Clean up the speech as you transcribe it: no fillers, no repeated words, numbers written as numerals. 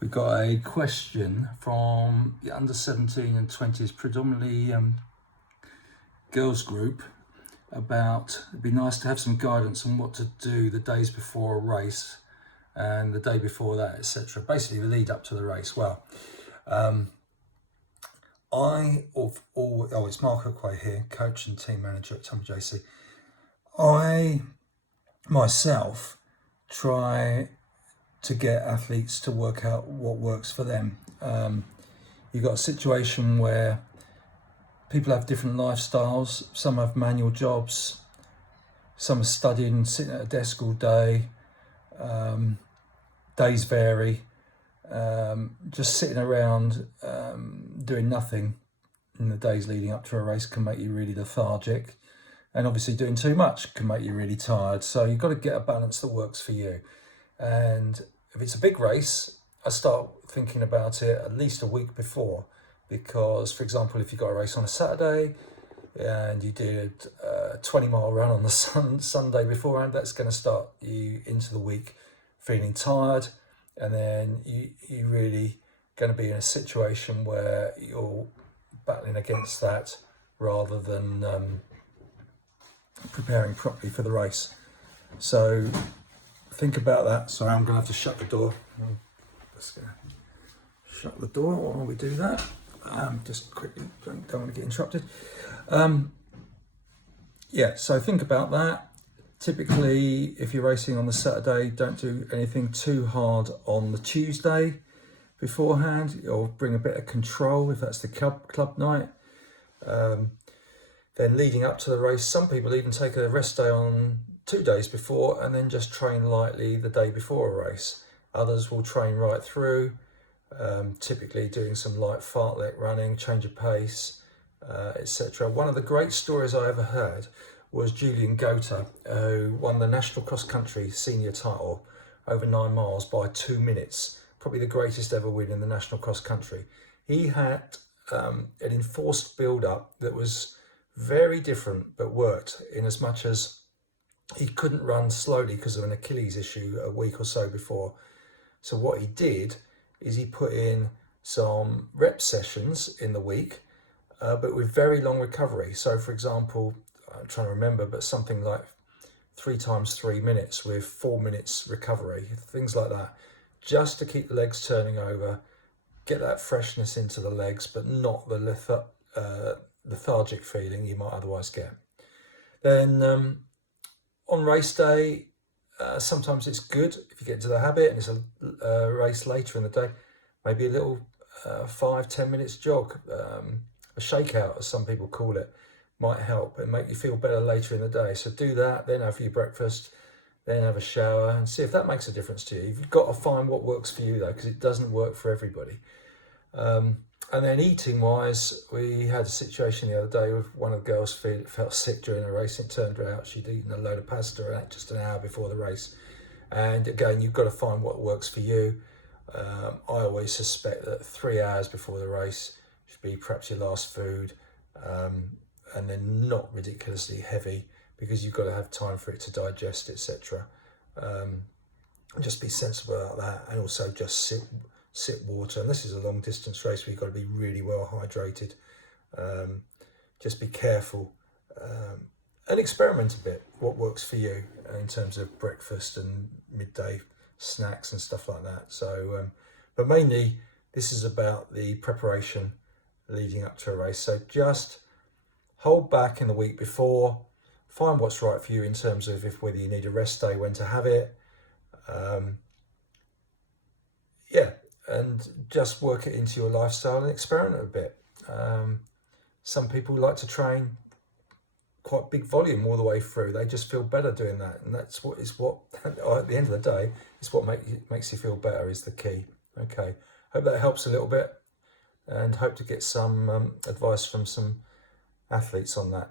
We've got a question from the under 17 and 20s, predominantly girls group, about it'd be nice to have some guidance on what to do the days before a race and the day before that, etc. Basically the lead up to the race. Well, it's Mark Hookway here, coach and team manager at Tom JC. I myself try to get athletes to work out what works for them. You've got a situation where people have different lifestyles. Some have manual jobs, some are studying, sitting at a desk all day. Days vary. Just sitting around doing nothing in the days leading up to a race can make you really lethargic, and obviously doing too much can make you really tired. So you've got to get a balance that works for you. And if it's a big race, I start thinking about it at least a week before, because, for example, if you've got a race on a Saturday and you did a 20-mile run on the Sunday beforehand, that's going to start you into the week feeling tired, and then you're really going to be in a situation where you're battling against that rather than preparing properly for the race. So think about that. Sorry, I'm going to have to shut the door. I'm just going to shut the door while we do that. Just quickly, don't want to get interrupted. So think about that. Typically, if you're racing on the Saturday, don't do anything too hard on the Tuesday beforehand, or bring a bit of control if that's the club night. Then leading up to the race, some people even take a rest day on 2 days before and then just train lightly the day before a race. Others will train right through, typically doing some light fartlek running, change of pace, etc. One of the great stories I ever heard was Julian Gota, who won the national cross country senior title over 9 miles by 2 minutes, probably the greatest ever win in the national cross country. He had an enforced build up that was very different but worked, in as much as he couldn't run slowly because of an Achilles issue a week or so before. So what he did is he put in some rep sessions in the week, but with very long recovery. So for example, I'm trying to remember, but something like 3 times 3 minutes with 4 minutes recovery, things like that, just to keep the legs turning over, get that freshness into the legs, but not the lethargic feeling you might otherwise get. Then on race day, sometimes it's good if you get into the habit and it's a race later in the day, maybe a little 5-10 minutes jog, a shakeout as some people call it, might help and make you feel better later in the day. So do that, then have your breakfast, then have a shower, and see if that makes a difference to you. You've got to find what works for you though, because it doesn't work for everybody. And then eating wise, we had a situation the other day with one of the girls felt sick during a race. It turned out she'd eaten a load of pasta just an hour before the race. And again, you've got to find what works for you. I always suspect that 3 hours before the race should be perhaps your last food, and then not ridiculously heavy, because you've got to have time for it to digest, etc. Just be sensible about that, and also just sip water. And this is a long distance race where you've got to be really well hydrated. Just be careful and experiment a bit what works for you in terms of breakfast and midday snacks and stuff like that. So but mainly this is about the preparation leading up to a race. So just hold back in the week before, find what's right for you in terms of whether you need a rest day, when to have it, and just work it into your lifestyle and experiment a bit. Some people like to train quite big volume all the way through. They just feel better doing that, and that's what at the end of the day, is what makes you feel better is the key. Okay, hope that helps a little bit, and hope to get some advice from some athletes on that.